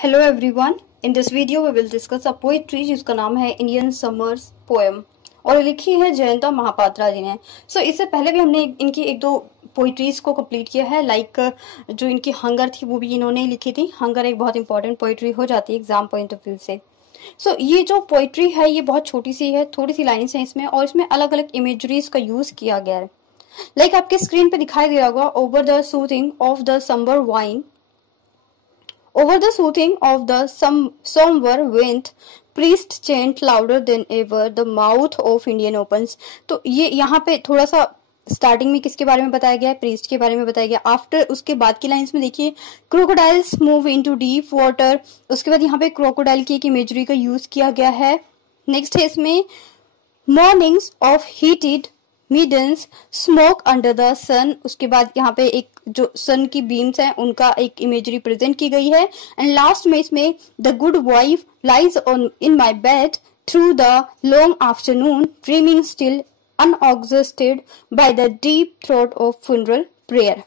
Hello everyone, in this video we will discuss a poetry जिसका नाम है Indian summers poem और लिखी है जयंता महापात्रा जी ने। इससे पहले भी हमने इनकी एक दो पोइट्रीज को कंप्लीट किया है। जो इनकी हंगर थी वो भी इन्होंने लिखी थी। हंगर एक बहुत इंपॉर्टेंट पोइट्री हो जाती है एग्जाम पॉइंट ऑफ व्यू से। ये जो पोइट्री है ये बहुत छोटी सी है, थोड़ी सी लाइन्स हैं इसमें और इसमें अलग अलग इमेजरीज का यूज किया गया है। आपके स्क्रीन पे दिखाई दे रहा होगा, over the soothing of the summer wine, over the soothing of the somber wind, priest chant louder than ever, the mouth of Indian opens। तो ये यहाँ पे थोड़ा सा स्टार्टिंग में किसके बारे में बताया गया है? प्रीस्ट के बारे में बताया गया। आफ्टर उसके बाद की लाइंस में देखिए, crocodiles move into deep water. उसके बाद यहाँ पे क्रोकोडाइल की एक इमेजरी का यूज किया गया है। नेक्स्ट है इसमें mornings of heated middens smoke under the sun. उसके बाद यहाँ पे एक जो सन की बीम्स हैं उनका एक इमेजरी प्रेजेंट की गई है। एंड लास्ट में इसमें the good wife lies on in my bed through the long afternoon dreaming still unexhausted by the deep throat of funeral prayer.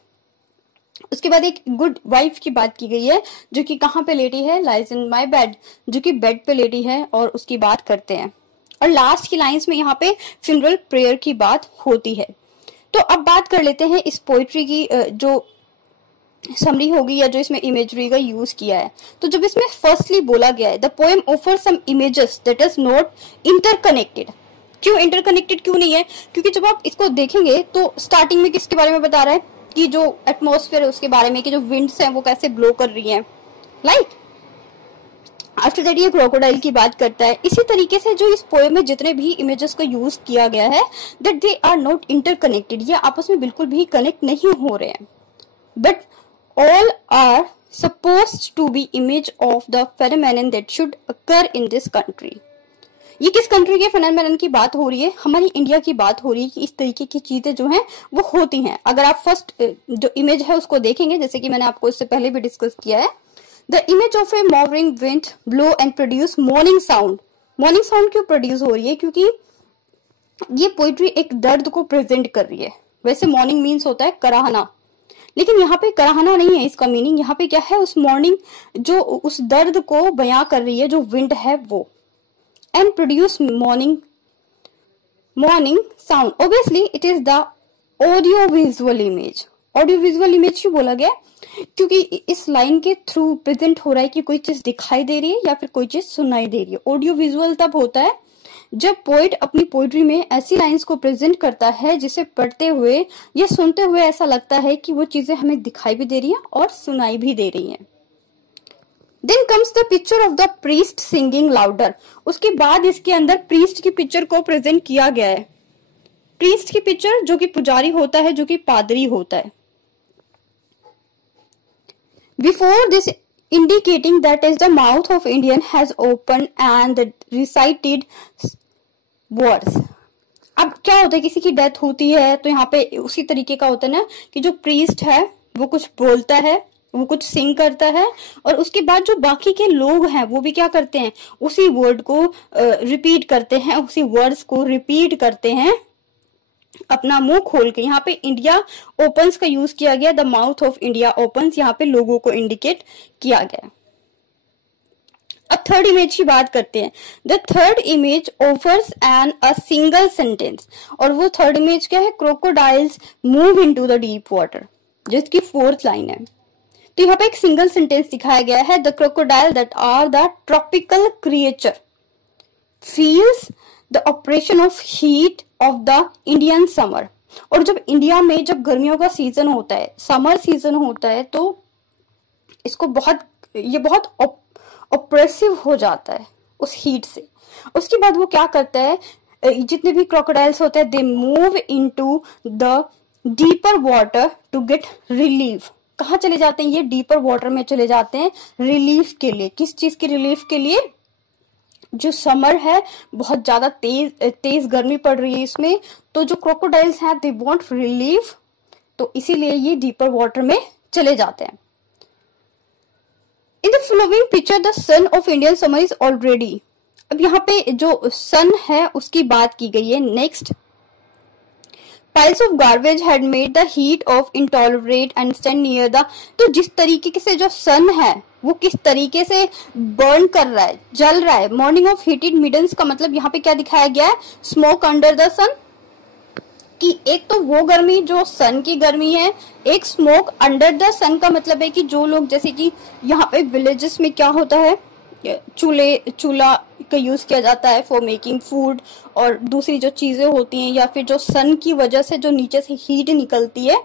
उसके बाद एक गुड वाइफ की बात की गई है जो कि कहाँ पे लेटी है? लाइज इन माई बेड, जो कि बेड पे लेटी है और उसकी बात करते हैं। और लास्ट की लाइंस में यहाँ पे फ्यूनरल प्रेयर की बात होती है। तो अब बात कर लेते हैं इस पोइट्री की जो समरी होगी या जो इसमें इमेजरी का यूज किया है। तो जब इसमें फर्स्टली बोला गया है the poem offer some images that is not interconnected. क्यों इंटरकनेक्टेड क्यों नहीं है? क्योंकि जब आप इसको देखेंगे तो स्टार्टिंग में किसके बारे में बता रहा है कि जो एटमॉस्फेयर है उसके बारे में, कि जो विंड्स हैं वो कैसे ब्लो कर रही हैं। आफ्टर दैट ये क्रोकोडाइल की बात करता है। इसी तरीके से जो इस पोएम में जितने भी इमेजेस का यूज किया गया है that they are not interconnected, ये आपस में बिल्कुल भी कनेक्ट नहीं हो रहे हैं, but all are supposed to be image of the phenomenon that should occur in this country. ये किस कंट्री के फेनोमेनन की बात हो रही है? हमारी इंडिया की बात हो रही है कि इस तरीके की चीजें जो हैं वो होती हैं। अगर आप फर्स्ट जो इमेज है उसको देखेंगे, जैसे कि मैंने आपको इससे पहले भी डिस्कस किया है, The image of a moving wind blow and produce morning sound। Morning sound क्यों प्रोड्यूस हो रही है? क्योंकि ये पोइट्री एक दर्द को प्रेजेंट कर रही है। वैसे मॉर्निंग मीन्स होता है कराहना, लेकिन यहाँ पे कराहना नहीं है इसका मीनिंग। यहाँ पे क्या है? उस मॉर्निंग जो उस दर्द को बयां कर रही है जो विंड है वो। And produce morning sound, obviously it is the audio visual image. Audio visual image क्यों बोला गया? क्योंकि इस लाइन के थ्रू प्रेजेंट हो रहा है कि कोई चीज दिखाई दे रही है या फिर कोई चीज सुनाई दे रही है। ऑडियो विजुअल तब होता है जब पोइट अपनी पोइट्री में ऐसी लाइंस को प्रेजेंट करता है जिसे पढ़ते हुए या सुनते हुए ऐसा लगता है कि वो चीजें हमें दिखाई भी दे रही हैं और सुनाई भी दे रही हैं। Then comes the picture of the priest singing louder. उसके बाद इसके अंदर प्रीस्ट की पिक्चर को प्रेजेंट किया गया है। प्रीस्ट की पिक्चर जो कि पुजारी होता है, जो कि पादरी होता है। Before this indicating that is the mouth of Indian has opened and recited words। अब क्या होता है, किसी की डेथ होती है तो यहाँ पे उसी तरीके का होता है ना कि जो प्रीस्ट है वो कुछ बोलता है, वो कुछ सिंग करता है और उसके बाद जो बाकी के लोग हैं वो भी क्या करते हैं? उसी वर्ड को रिपीट करते हैं, उसी वर्ड्स को रिपीट करते हैं अपना मुंह खोल के। यहाँ पे इंडिया ओपन्स का यूज किया गया, the mouth of India opens, यहाँ पे लोगों को इंडिकेट किया गया। अब थर्ड इमेज की बात करते हैं। The third image offers an a single sentence, और वो थर्ड इमेज क्या है? Crocodiles move into the deep water, जिसकी फोर्थ लाइन है। तो यहाँ पे एक सिंगल सेंटेंस दिखाया गया है, the crocodile that are the tropical creature feels the operation of heat of the Indian summer. और जब इंडिया में जब गर्मियों का सीजन होता है, समर सीजन होता है, तो इसको बहुत ऑप्रेसिव हो जाता है उस हीट से। उसके बाद वो क्या करता है, जितने भी क्रोकोडाइल्स होते हैं they move into the deeper water to get relief. कहाँ चले जाते हैं? ये डीपर वाटर में चले जाते हैं रिलीफ के लिए। किस चीज की रिलीफ के लिए? जो समर है बहुत ज्यादा तेज गर्मी पड़ रही है इसमें, तो जो क्रोकोडाइल्स हैं दे वांट रिलीफ, तो इसीलिए ये डीपर वाटर में चले जाते हैं। In the following picture the son of Indian summer is already. अब यहाँ पे जो सन है उसकी बात की गई है। Next, piles of garbage had made the heat of intolerate and stand near the. तो जिस तरीके से जो सन है वो किस तरीके से बर्न कर रहा है, जल रहा है। मॉर्निंग ऑफ हीटेड मिडन्स का मतलब यहाँ पे क्या दिखाया गया है, स्मोक अंडर द सन, कि एक तो वो गर्मी जो सन की गर्मी है, एक स्मोक अंडर द सन का मतलब है कि जो लोग, जैसे कि यहाँ पे विलेजेस में क्या होता है, चूल्हा का यूज किया जाता है फॉर मेकिंग फूड, और दूसरी जो चीजें होती हैं या फिर जो सन की वजह से जो नीचे से हीट निकलती है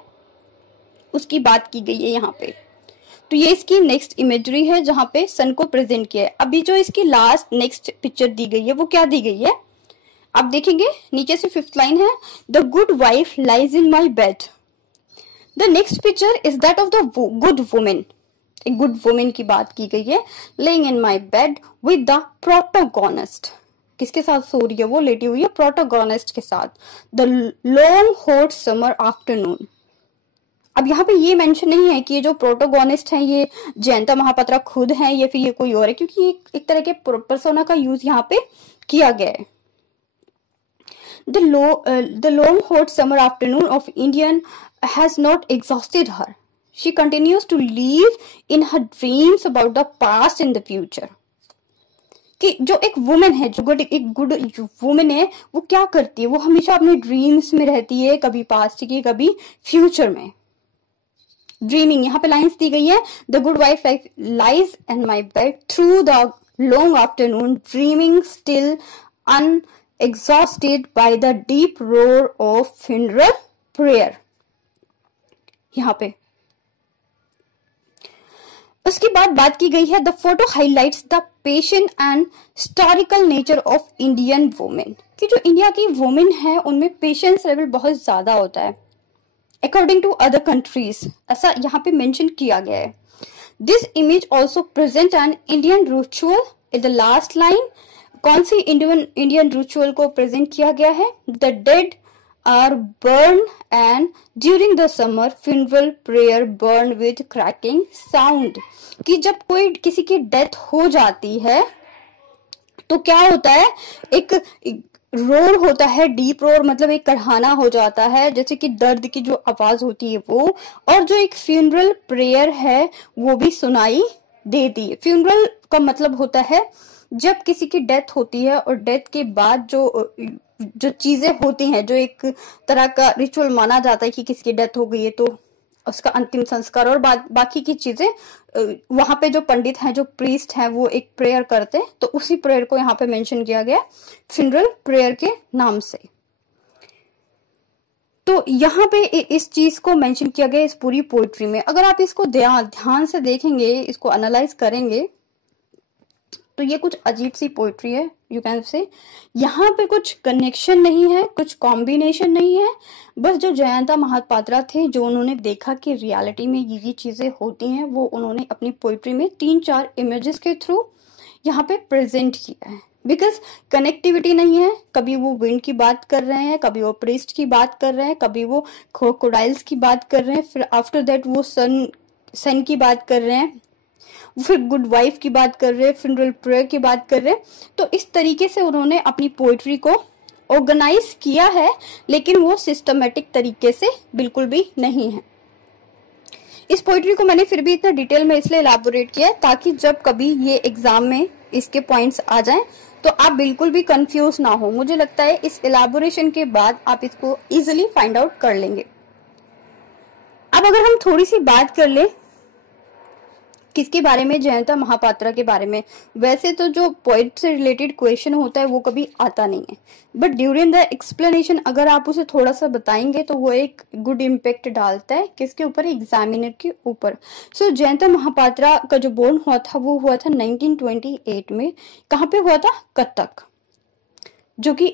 उसकी बात की गई है यहाँ पे। तो ये इसकी नेक्स्ट इमेजरी है जहाँ पे सन को प्रेजेंट किया है। अभी जो इसकी लास्ट नेक्स्ट पिक्चर दी गई है वो क्या दी गई है, आप देखेंगे नीचे से 5th लाइन है, the good wife lies in my bed. The next picture is that of the good women, एक गुड वुमेन की बात की गई है, laying in my bed with the protagonist. किसके साथ सो रही है, वो लेटी हुई है प्रोटोगोनिस्ट के साथ। The long hot summer afternoon. अब यहाँ पे ये मेंशन नहीं है कि ये जो प्रोटोगोनिस्ट है ये जयंता महापात्रा खुद है या फिर ये कोई और है, क्योंकि एक तरह के पर्सोना का यूज यहाँ पे किया गया है। The long hot summer afternoon of Indian has not exhausted her. She continues to live in her dreams about the past and the future. कि जो एक वुमेन है, जो एक गुड वुमेन है, वो क्या करती है, वो हमेशा अपने ड्रीम्स में रहती है, कभी पास्ट की कभी फ्यूचर में। ड्रीमिंग, यहाँ पे लाइंस दी गई है, the good wife lies in my bed through the long afternoon dreaming still exhausted by the deep roar of funeral prayer। यहाँ पे उसके बाद बात की गई है, the photo highlights the patient and historical nature of Indian women, कि जो इंडिया की वुमेन है उनमें पेशेंस लेवल बहुत ज्यादा होता है अकॉर्डिंग टू अदर कंट्रीज, ऐसा यहाँ पे मेंशन किया गया है। This image also present an Indian ritual in the last line. कौन सी इंडियन रिचुअल को प्रेजेंट किया गया है, the dead are burn and during the summer funeral prayer burn with cracking sound, कि जब कोई किसी की डेथ हो जाती है तो क्या होता है, एक रोर होता है, डीप रोर, मतलब एक कढ़ाना हो जाता है, जैसे कि दर्द की जो आवाज होती है वो, और जो एक फ्यूनरल प्रेयर है वो भी सुनाई देती है। फ्यूनरल का मतलब होता है जब किसी की डेथ होती है और डेथ के बाद जो चीजें होती हैं, जो एक तरह का रिचुअल माना जाता है कि किसी की डेथ हो गई है तो उसका अंतिम संस्कार और बाकी की चीजें, वहां पे जो पंडित हैं, जो प्रीस्ट हैं, वो एक प्रेयर करते हैं, तो उसी प्रेयर को यहाँ पे मेंशन किया गया फ्यूनरल प्रेयर के नाम से। तो यहाँ पे इस चीज को मेंशन किया गया इस पूरी पोइट्री में। अगर आप इसको ध्यान से देखेंगे, इसको एनालाइज करेंगे, तो ये कुछ अजीब सी पोइट्री है, यू कैन से। यहाँ पे कुछ कनेक्शन नहीं है, कुछ कॉम्बिनेशन नहीं है, बस जो जयंता महापात्रा थे, जो उन्होंने देखा कि रियलिटी में ये चीजें होती हैं, वो उन्होंने अपनी पोइट्री में 3-4 इमेजेस के थ्रू यहाँ पे प्रेजेंट किया है। बिकॉज कनेक्टिविटी नहीं है, कभी वो विंड की बात कर रहे हैं, कभी वो प्रीस्ट की बात कर रहे हैं, कभी वो क्रोकोडाइल्स की बात कर रहे हैं, फिर आफ्टर दैट वो सन की बात कर रहे हैं, फिर गुड वाइफ की बात कर रहे हैं, फ्यूनरल प्रेयर की बात कर रहे हैं। तो इस तरीके से उन्होंने अपनी पोइट्री को ऑर्गेनाइज किया है, लेकिन वो सिस्टमेटिक तरीके से बिल्कुल भी नहीं है। इस पोइट्री को मैंने फिर भी इतना डिटेल में इसलिए इलैबोरेट किया है ताकि जब कभी ये एग्जाम में इसके पॉइंट्स आ जाएं तो आप बिल्कुल भी कंफ्यूज ना हो। मुझे लगता है इस इलैबोरेशन के बाद आप इसको इजिली फाइंड आउट कर लेंगे। अब अगर हम थोड़ी सी बात कर ले किसके बारे में, जयंता महापात्रा के बारे में। वैसे तो जो पोइट से रिलेटेड क्वेश्चन होता है वो कभी आता नहीं है, बट ड्यूरिंग द एक्सप्लेनेशन अगर आप उसे थोड़ा सा बताएंगे तो वो एक गुड इम्पैक्ट डालता है किसके ऊपर, एग्जामिनर के ऊपर। सो जयंता महापात्रा का जो बोर्न हुआ था वो हुआ था 1928 में। कहाँ पे हुआ था, कटक, जो कि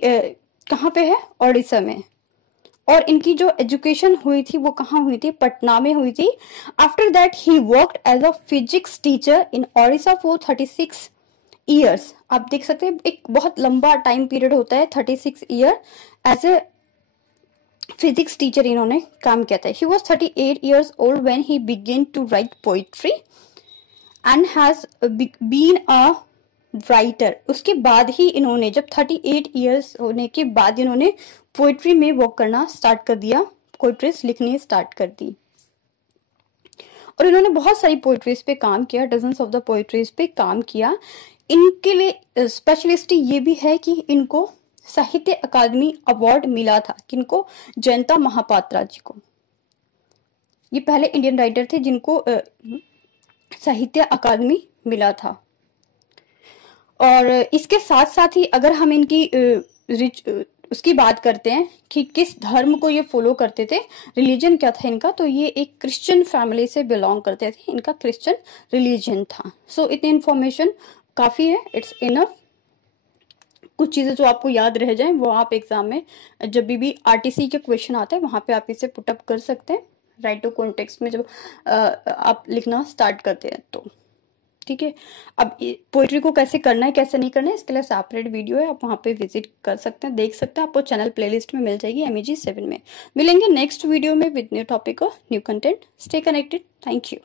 कहाँ पे है, ओडिशा में। और इनकी जो एजुकेशन हुई थी वो कहाँ हुई थी, पटना में हुई थी। After that he worked as a physics teacher in Odisha for 36 years. आप देख सकते हैं एक बहुत लंबा टाइम पीरियड होता है, 36 year as a physics teacher इन्होंने काम किया था। He was 38 years old when he began to write poetry and has been a writer. उसके बाद ही इन्होंने, जब 38 ईयर्स होने के बाद इन्होंने पोइट्री में वर्क करना स्टार्ट कर दिया, पोइट्रीज लिखनी स्टार्ट कर दी। और इन्होंने बहुत सारी पोइट्रीज पे काम किया, डजन्स ऑफ द पोइट्रीज पे काम किया। इनके लिए स्पेशलिस्टी ये भी है कि इनको साहित्य अकादमी अवार्ड मिला था। किनको? जयंता महापात्रा जी को। ये पहले इंडियन राइटर थे जिनको साहित्य अकादमी मिला था। और इसके साथ साथ ही अगर हम इनकी उसकी बात करते हैं कि किस धर्म को ये फॉलो करते थे, रिलीजन क्या था इनका, तो ये एक क्रिश्चियन फैमिली से बिलोंग करते थे, इनका क्रिश्चियन रिलीजन था। सो इतनी इंफॉर्मेशन काफी है, इट्स इनफ। कुछ चीजें जो आपको याद रह जाएं वो आप एग्जाम में जब भी आरटीसी के क्वेश्चन आते हैं वहां पे आप इसे पुटअप कर सकते हैं, राइट टू कॉन्टेक्स्ट में जब आप लिखना स्टार्ट करते हैं तो। ठीक है, अब पोइट्री को कैसे करना है कैसे नहीं करना है इसके लिए सेपरेट वीडियो है, आप वहां पे विजिट कर सकते हैं, देख सकते हैं, आपको चैनल प्लेलिस्ट में मिल जाएगी MEG 7 में। मिलेंगे नेक्स्ट वीडियो में विद न्यू टॉपिक और new content. Stay connected. Thank you.